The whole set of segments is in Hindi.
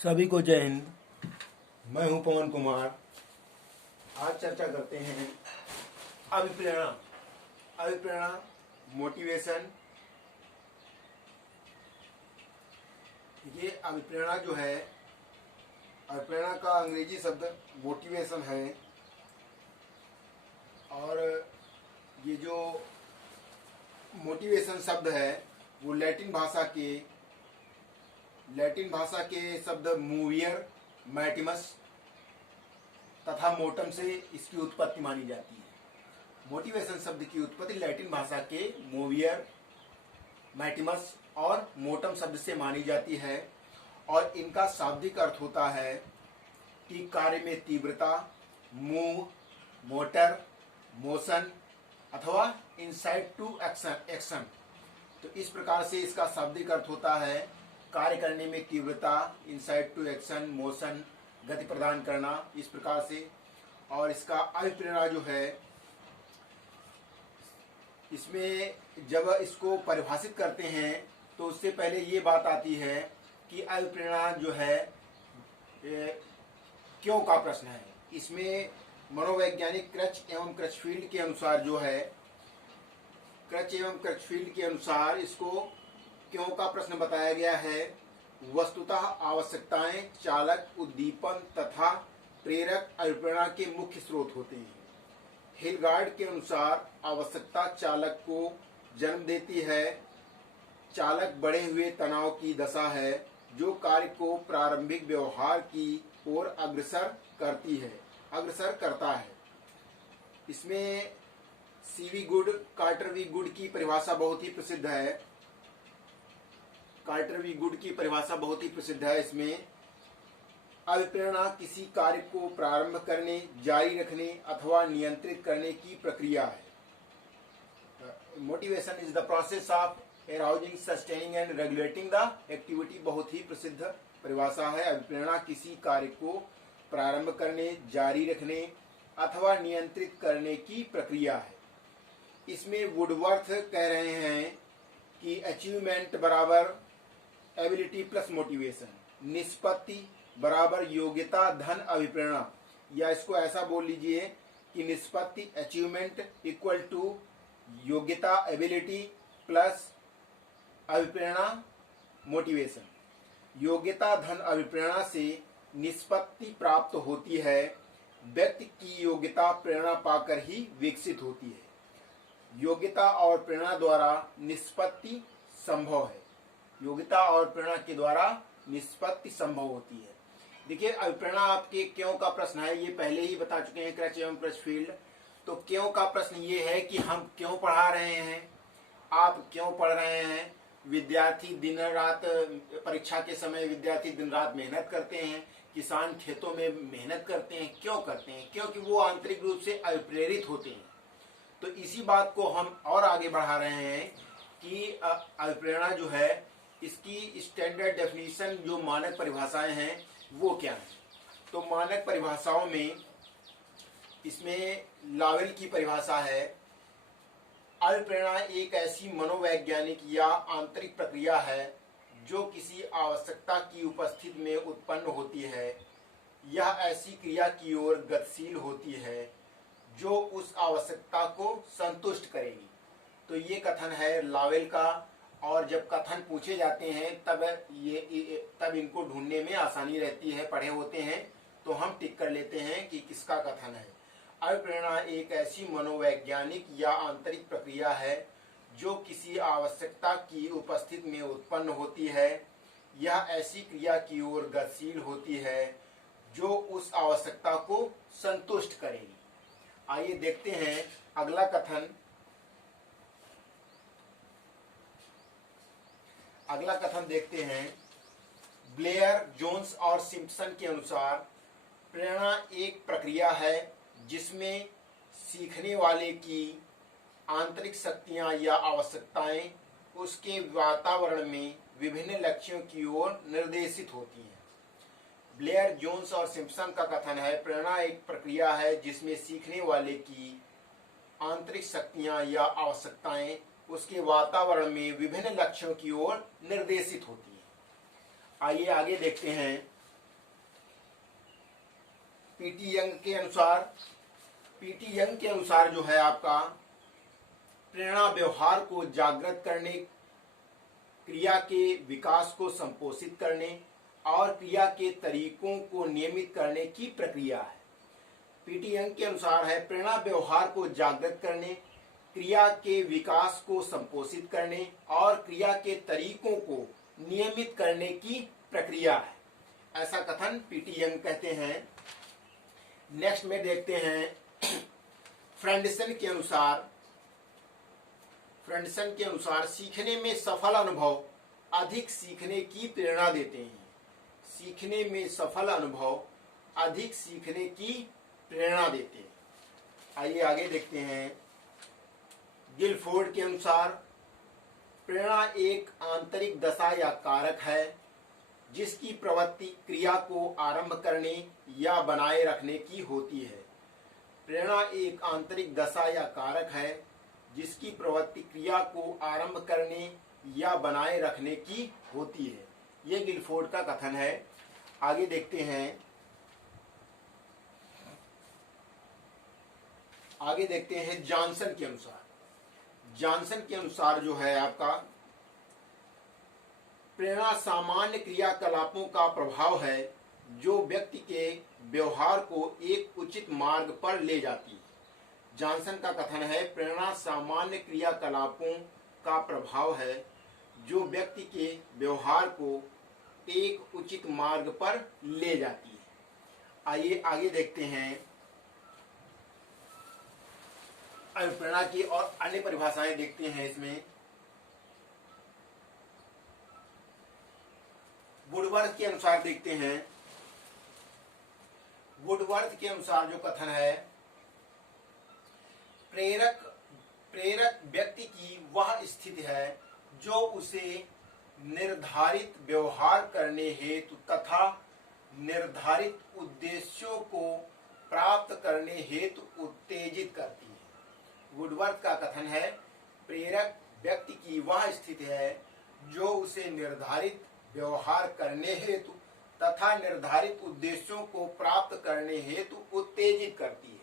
सभी को जय हिंद। मैं हूं पवन कुमार। आज चर्चा करते हैं अभिप्रेरणा। अभिप्रेरणा मोटिवेशन। ये अभिप्रेरणा जो है, अभिप्रेरणा का अंग्रेजी शब्द मोटिवेशन है। और ये जो मोटिवेशन शब्द है वो लैटिन भाषा के शब्द मूवियर, मैटिमस तथा मोटम से इसकी उत्पत्ति मानी जाती है। मोटिवेशन शब्द की उत्पत्ति लैटिन भाषा के मूवियर, मैटिमस और मोटम शब्द से मानी जाती है और इनका शाब्दिक अर्थ होता है कि कार्य में तीव्रता, मूव, मोटर, मोशन अथवा इंसाइट टू एक्शन। तो इस प्रकार से इसका शाब्दिक अर्थ होता है कार्य करने में तीव्रता, इंसाइट टू एक्शन, मोशन, गति प्रदान करना, इस प्रकार से। और इसका अभिप्रेरणा जो है, इसमें जब इसको परिभाषित करते हैं तो उससे पहले ये बात आती है कि अभिप्रेरणा जो है क्यों का प्रश्न है। इसमें मनोवैज्ञानिक क्रच एवं क्रचफील्ड के अनुसार जो है, क्रच एवं क्रचफील्ड के अनुसार इसको क्यों का प्रश्न बताया गया है। वस्तुतः आवश्यकताएं, चालक, उद्दीपन तथा प्रेरक अभिप्रेरणा के मुख्य स्रोत होते हैं। हिलगार्ड के अनुसार आवश्यकता चालक को जन्म देती है। चालक बढ़े हुए तनाव की दशा है जो कार्य को प्रारंभिक व्यवहार की ओर अग्रसर करता है। इसमें CV Good, Carter V Good की परिभाषा बहुत ही प्रसिद्ध है। कार्टर वी गुड की परिभाषा बहुत ही प्रसिद्ध है। इसमें अभिप्रेरणा किसी कार्य को प्रारंभ करने, जारी रखने अथवा नियंत्रित करने की प्रक्रिया है। Motivation is the process of arousing, sustaining and regulating the activity। बहुत ही प्रसिद्ध परिभाषा है। अभिप्रेरणा किसी कार्य को प्रारंभ करने, जारी रखने अथवा नियंत्रित करने की प्रक्रिया है। इसमें वुडवर्थ कह रहे हैं कि अचीवमेंट बराबर एबिलिटी प्लस मोटिवेशन, निष्पत्ति बराबर योग्यता धन अभिप्रेरणा। या इसको ऐसा बोल लीजिए कि निष्पत्ति अचीवमेंट इक्वल टू योग्यता एबिलिटी प्लस अभिप्रेरणा मोटिवेशन। योग्यता धन अभिप्रेरणा से निष्पत्ति प्राप्त होती है। व्यक्ति की योग्यता प्रेरणा पाकर ही विकसित होती है। योग्यता और प्रेरणा द्वारा निष्पत्ति संभव है। योग्यता और प्रेरणा के द्वारा निष्पत्ति संभव होती है। देखिए, अभिप्रेरणा आपके क्यों का प्रश्न है, ये पहले ही बता चुके हैं क्रच एवं क्रचफील्ड। तो क्यों का प्रश्न ये है कि हम क्यों पढ़ा रहे हैं, आप क्यों पढ़ रहे हैं। विद्यार्थी दिन रात, परीक्षा के समय विद्यार्थी दिन रात मेहनत करते हैं, किसान खेतों में मेहनत करते हैं। क्यों करते हैं? क्योंकि वो आंतरिक रूप से अभिप्रेरित होते हैं। तो इसी बात को हम और आगे बढ़ा रहे हैं कि अभिप्रेरणा जो है, इसकी स्टैंडर्ड डेफिनेशन, जो मानक परिभाषाएं हैं वो क्या है। तो मानक परिभाषाओं में इसमें लावेल की परिभाषा है, अभिप्रेरणा एक ऐसी मनोवैज्ञानिक या आंतरिक प्रक्रिया है जो किसी आवश्यकता की उपस्थिति में उत्पन्न होती है। यह ऐसी क्रिया की ओर गतिशील होती है जो उस आवश्यकता को संतुष्ट करेगी। तो ये कथन है लावेल का। और जब कथन पूछे जाते हैं तब इनको ढूंढने में आसानी रहती है। पढ़े होते हैं तो हम टिक कर लेते हैं कि किसका कथन है। अभिप्रेरणा एक ऐसी मनोवैज्ञानिक या आंतरिक प्रक्रिया है जो किसी आवश्यकता की उपस्थिति में उत्पन्न होती है। यह ऐसी क्रिया की ओर गतिशील होती है जो उस आवश्यकता को संतुष्ट करेगी। आइए देखते हैं अगला कथन। अगला कथन देखते हैं। ब्लेयर, जोन्स और सिम्पसन के अनुसार प्रेरणा एक प्रक्रिया है जिसमें सीखने वाले की आंतरिक शक्तियां या आवश्यकताएं उसके वातावरण में विभिन्न लक्ष्यों की ओर निर्देशित होती हैं। ब्लेयर, जोन्स और सिम्पसन का कथन है, प्रेरणा एक प्रक्रिया है जिसमें सीखने वाले की आंतरिक शक्तियां या आवश्यकताएं उसके वातावरण में विभिन्न लक्ष्यों की ओर निर्देशित होती है। आइए आगे देखते हैं पीटी यंग के अनुसार जो है आपका प्रेरणा व्यवहार को जागृत करने, क्रिया के विकास को संपोषित करने और क्रिया के तरीकों को नियमित करने की प्रक्रिया है। पीटी यंग के अनुसार है प्रेरणा व्यवहार को जागृत करने, क्रिया के विकास को संपोषित करने और क्रिया के तरीकों को नियमित करने की प्रक्रिया है, ऐसा कथन पीटी यंग कहते हैं। नेक्स्ट में देखते हैं फ्रेंडसन के अनुसार सीखने में सफल अनुभव अधिक सीखने की प्रेरणा देते हैं। सीखने में सफल अनुभव अधिक सीखने की प्रेरणा देते हैं। आइए आगे देखते हैं। गिलफोर्ड के अनुसार प्रेरणा एक आंतरिक दशा या कारक है जिसकी प्रवृत्ति क्रिया को आरंभ करने या बनाए रखने की होती है। प्रेरणा एक आंतरिक दशा या कारक है जिसकी प्रवृत्ति क्रिया को आरंभ करने या बनाए रखने की होती है। ये गिलफोर्ड का कथन है। आगे देखते हैं। जॉनसन के अनुसार जो है आपका प्रेरणा सामान्य क्रियाकलापों का प्रभाव है जो व्यक्ति के व्यवहार को एक उचित मार्ग पर ले जाती है। जॉनसन का कथन है प्रेरणा सामान्य क्रियाकलापों का प्रभाव है जो व्यक्ति के व्यवहार को एक उचित मार्ग पर ले जाती है। आइए आगे देखते हैं। प्रेरणा की और अन्य परिभाषाएं देखते हैं। इसमें वुडवर्थ के अनुसार देखते हैं। वुडवर्थ के अनुसार जो कथन है प्रेरक व्यक्ति की वह स्थिति है जो उसे निर्धारित व्यवहार करने हेतु तथा निर्धारित उद्देश्यों को प्राप्त करने हेतु उत्तेजित करती है। वुडवर्थ का कथन है प्रेरक व्यक्ति की वह स्थिति है जो उसे निर्धारित व्यवहार करने हेतु तथा निर्धारित उद्देश्यों को प्राप्त करने हेतु उत्तेजित करती है।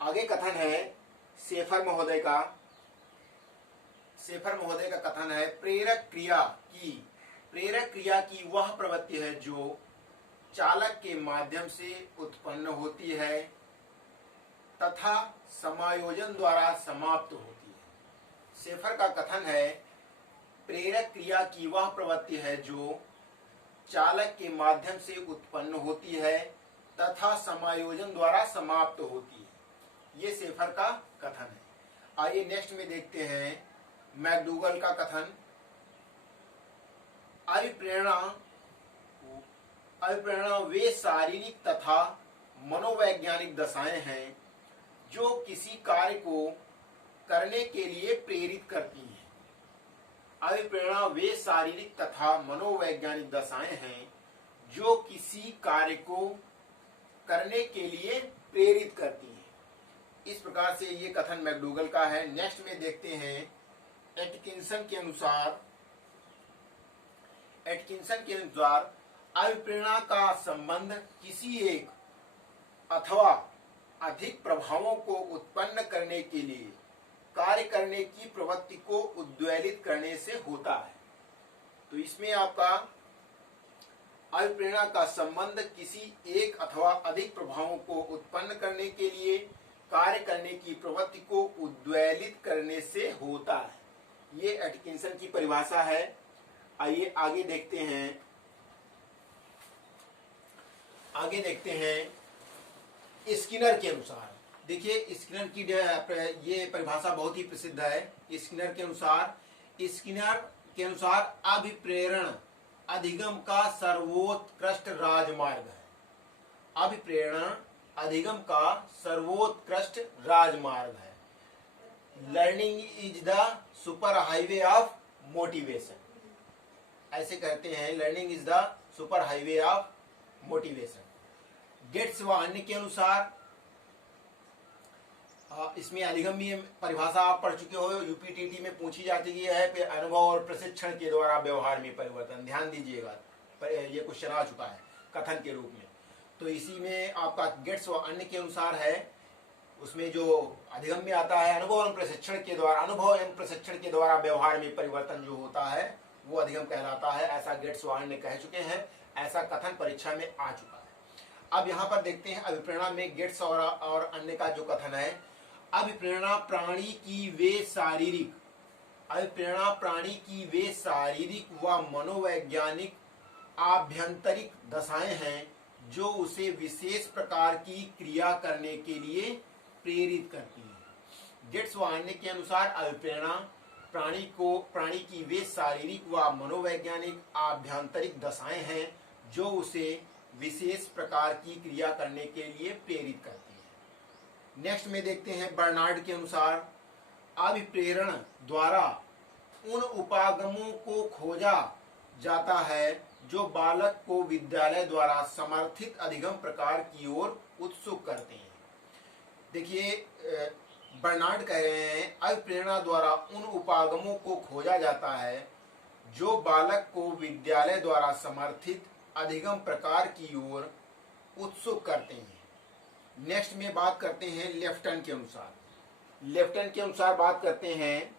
आगे कथन है शेफर महोदय का कथन है प्रेरक क्रिया की वह प्रवृत्ति है जो चालक के माध्यम से उत्पन्न होती है तथा समायोजन द्वारा समाप्त होती है। शेफर का कथन है प्रेरक क्रिया की वह प्रवृत्ति है जो चालक के माध्यम से उत्पन्न होती है तथा समायोजन द्वारा समाप्त होती है। ये शेफर का कथन है। आइए नेक्स्ट में देखते हैं मैकडूगल का कथन। अभिप्रेरणा वे शारीरिक तथा मनोवैज्ञानिक दशाएं हैं जो किसी कार्य को करने के लिए प्रेरित करती हैं। अभिप्रेरणा वे शारीरिक तथा मनोवैज्ञानिक दशाएं हैं जो किसी कार्य को करने के लिए प्रेरित करती हैं। इस प्रकार से ये कथन मैकडूगल का है। नेक्स्ट में देखते हैं एटकिंसन के अनुसार अभिप्रेरणा का संबंध किसी एक अथवा अधिक प्रभावों को उत्पन्न करने के लिए कार्य करने की प्रवृत्ति को उद्वेलित करने से होता है। तो इसमें आपका अभिप्रेरणा का संबंध किसी एक अथवा अधिक प्रभावों को उत्पन्न करने के लिए कार्य करने की प्रवृत्ति को उद्वेलित करने से होता है। ये एटकिंसन की परिभाषा है। आइए आगे देखते हैं स्किनर के अनुसार। देखिए स्किनर की ये परिभाषा बहुत ही प्रसिद्ध है। स्किनर के अनुसार अभिप्रेरण अधिगम का सर्वोत्कृष्ट राजमार्ग है। अभिप्रेरण अधिगम का सर्वोत्कृष्ट राजमार्ग है। Learning is the super highway of motivation, ऐसे कहते हैं। Learning is the super highway of motivation. Gates व अन्य के अनुसार इसमें अधिगम भी परिभाषा आप पढ़ चुके हो, यूपीटीटी में पूछी जाती है। फिर अनुभव और प्रशिक्षण के द्वारा व्यवहार में परिवर्तन, ध्यान दीजिएगा, ये क्वेश्चन आ चुका है कथन के रूप में। तो इसी में आपका गेट्स व अन्य के अनुसार है, उसमें जो अधिगम में आता है अनुभव एवं प्रशिक्षण के द्वारा व्यवहार में परिवर्तन जो होता है वो अधिगम कहलाता है। ऐसा गेट्स व अन्य कह चुके हैं, ऐसा कथन परीक्षा में आ चुका है। अब यहाँ पर देखते हैं अभिप्रेरणा में गेट्स और अन्य का जो कथन है, अभिप्रेरणा प्राणी की वे शारीरिक व मनोवैज्ञानिक आभ्यंतरिक दशाएं हैं जो उसे विशेष प्रकार की क्रिया करने के लिए प्रेरित करती हैं। गेट्स व अन्य के अनुसार अभिप्रेरणा प्राणी की वे शारीरिक व मनोवैज्ञानिक आभ्यंतरिक दशाएं हैं जो उसे विशेष प्रकार की क्रिया करने के लिए प्रेरित करती है। नेक्स्ट में देखते हैं बर्नार्ड के अनुसार अभिप्रेरण द्वारा उन उपागमों को खोजा जाता है जो बालक को विद्यालय द्वारा समर्थित अधिगम प्रकार की ओर उत्सुक करते हैं। देखिए बर्नार्ड कह रहे हैं अभिप्रेरणा द्वारा उन उपागमों को खोजा जाता है जो बालक को विद्यालय द्वारा समर्थित अधिगम प्रकार की ओर उत्सुक करते हैं। नेक्स्ट में बात करते हैं लेफ्टन के अनुसार। लेफ्टन के अनुसार बात करते हैं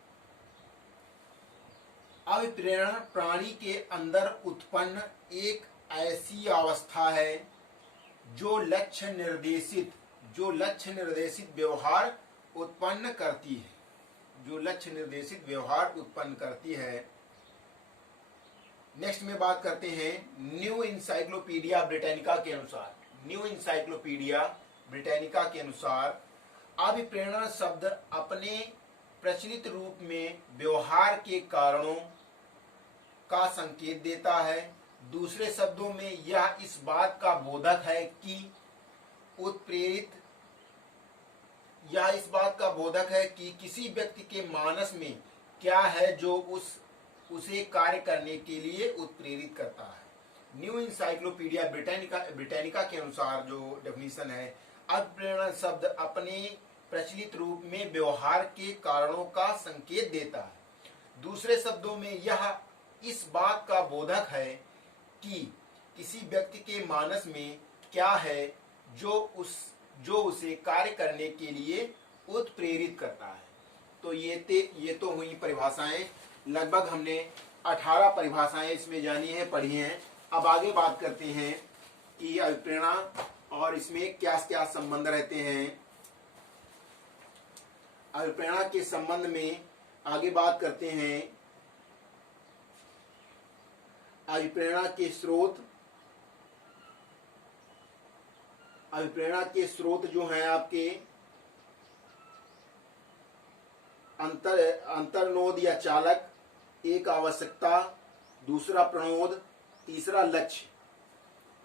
अभिप्रेरण प्राणी के अंदर उत्पन्न एक ऐसी अवस्था है जो लक्ष्य निर्देशित व्यवहार उत्पन्न करती है। नेक्स्ट में बात करते हैं न्यू इंसाइक्लोपीडिया ब्रिटानिका के अनुसार अभिप्रेरण शब्द अपने प्रचलित रूप में व्यवहार के कारणों का संकेत देता है। दूसरे शब्दों में यह इस बात का बोधक है कि किसी व्यक्ति के मानस में क्या है जो उसे कार्य करने के लिए उत्प्रेरित करता है। न्यू इंसाइक्लोपीडिया ब्रिटानिका के अनुसार जो डेफिनेशन है, अभिप्रेरण शब्द अपने प्रचलित रूप में व्यवहार के कारणों का संकेत देता है। दूसरे शब्दों में यह इस बात का बोधक है कि किसी व्यक्ति के मानस में क्या है जो उसे कार्य करने के लिए उत्प्रेरित करता है। तो ये तो हुई परिभाषाएं। लगभग हमने 18 परिभाषाएं इसमें जानी है, पढ़ी हैं। अब आगे बात करते हैं कि अभिप्रेरणा और इसमें क्या क्या संबंध रहते हैं। अभिप्रेरणा के संबंध में आगे बात करते हैं अभिप्रेरणा के स्रोत जो हैं आपके अंतर्नोद या चालक, एक आवश्यकता, दूसरा प्रणोद, तीसरा लक्ष्य।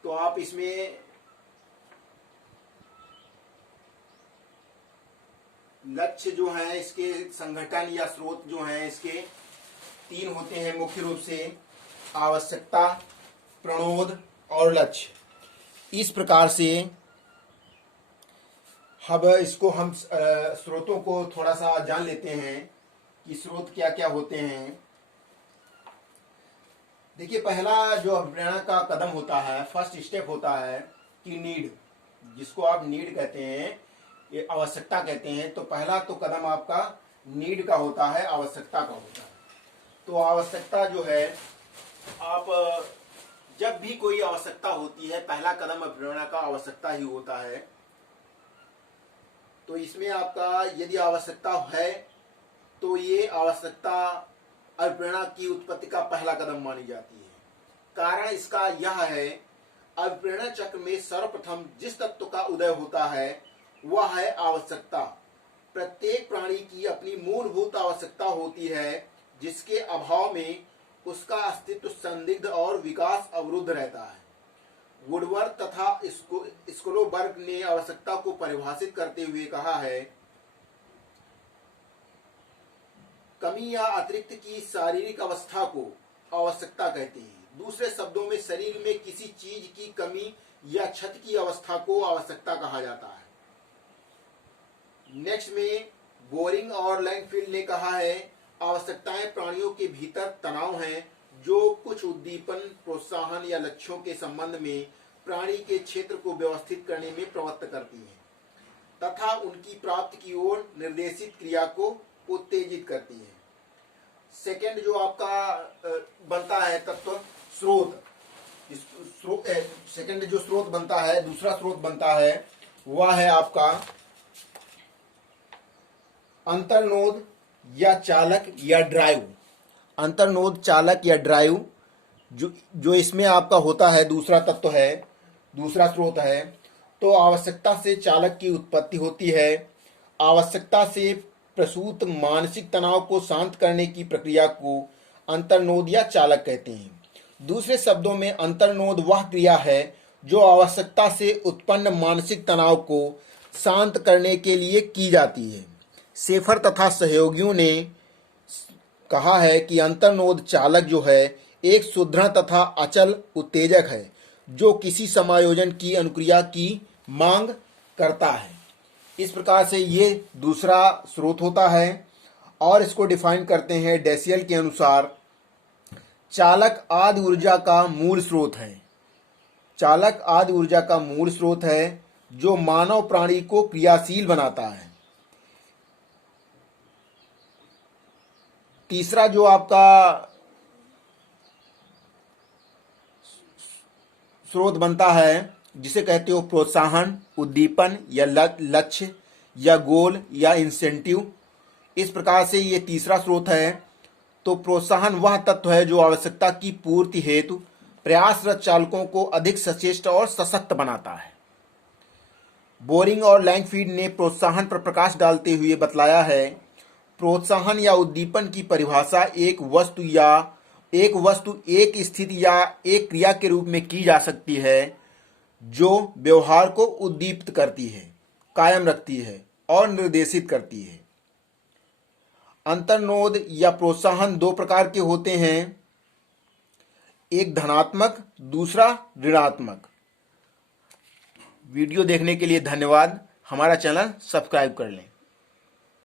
तो आप इसमें लक्ष्य जो है इसके संगठन या स्रोत जो हैं इसके 3 होते हैं मुख्य रूप से, आवश्यकता, प्रणोद और लक्ष्य। इस प्रकार से अब इसको हम स्रोतों को थोड़ा सा जान लेते हैं कि स्रोत क्या क्या होते हैं। देखिए पहला जो अभिप्रेरणा का कदम होता है, फर्स्ट स्टेप होता है कि नीड, जिसको आप नीड कहते हैं, ये आवश्यकता कहते हैं। तो पहला तो कदम आपका नीड का होता है, आवश्यकता का होता है। तो आवश्यकता जो है, आप जब भी कोई आवश्यकता होती है पहला कदम अभिप्रेरणा का आवश्यकता ही होता है। तो इसमें आपका यदि आवश्यकता है तो ये आवश्यकता अभिप्रेरणा की उत्पत्ति का पहला कदम मानी जाती है। कारण इसका यह है, अभिप्रेरणा चक्र में सर्वप्रथम जिस तत्व का उदय होता है वह है आवश्यकता। प्रत्येक प्राणी की अपनी मूलभूत आवश्यकता होती है जिसके अभाव में उसका अस्तित्व संदिग्ध और विकास अवरुद्ध रहता है। वुडवर्थ तथा स्कोलोबर्ग ने आवश्यकता को परिभाषित करते हुए कहा है, कमी या अतिरिक्त की शारीरिक अवस्था को आवश्यकता कहते हैं। दूसरे शब्दों में शरीर में किसी चीज की कमी या क्षति की अवस्था को आवश्यकता कहा जाता है। नेक्स्ट में बोरिंग और लैंगफील्ड ने कहा है, आवश्यकताएं प्राणियों के भीतर तनाव हैं जो कुछ उद्दीपन, प्रोत्साहन या लक्ष्यों के संबंध में प्राणी के क्षेत्र को व्यवस्थित करने में प्रवृत्त करती हैं तथा उनकी प्राप्ति की ओर निर्देशित क्रिया को उत्तेजित करती है। सेकंड जो आपका बनता है तत्व स्रोत, सेकंड जो स्रोत बनता है, दूसरा स्रोत बनता है वह है आपका अंतर्नोद या चालक या ड्राइव। अंतर्नोद, चालक या ड्राइव जो इसमें आपका होता है, दूसरा तत्व है, दूसरा स्रोत है। तो आवश्यकता से चालक की उत्पत्ति होती है। आवश्यकता से प्रसूत मानसिक तनाव को शांत करने की प्रक्रिया को अंतर्नोद या चालक कहते हैं। दूसरे शब्दों में अंतर्नोद वह क्रिया है जो आवश्यकता से उत्पन्न मानसिक तनाव को शांत करने के लिए की जाती है। शेफर तथा सहयोगियों ने कहा है कि अंतर्नोद चालक जो है एक सुदृढ़ तथा अचल उत्तेजक है जो किसी समायोजन की अनुक्रिया की मांग करता है। इस प्रकार से ये दूसरा स्रोत होता है और इसको डिफाइन करते हैं डेसियल के अनुसार। चालक आदि ऊर्जा का मूल स्रोत है। चालक आदि ऊर्जा का मूल स्रोत है जो मानव प्राणी को क्रियाशील बनाता है। तीसरा जो आपका स्रोत बनता है जिसे कहते हो प्रोत्साहन, उद्दीपन या लक्ष्य या गोल या इंसेंटिव। इस प्रकार से ये तीसरा स्रोत है। तो प्रोत्साहन वह तत्व है जो आवश्यकता की पूर्ति हेतु प्रयासरत चालकों को अधिक सचेष्ट और सशक्त बनाता है। बोरिंग और लैंगफील्ड ने प्रोत्साहन पर प्रकाश डालते हुए बतलाया है, प्रोत्साहन या उद्दीपन की परिभाषा एक वस्तु एक स्थिति या एक क्रिया के रूप में की जा सकती है जो व्यवहार को उद्दीपित करती है, कायम रखती है और निर्देशित करती है। अंतर्नोद या प्रोत्साहन दो प्रकार के होते हैं, एक धनात्मक, दूसरा ऋणात्मक। वीडियो देखने के लिए धन्यवाद। हमारा चैनल सब्सक्राइब कर लें।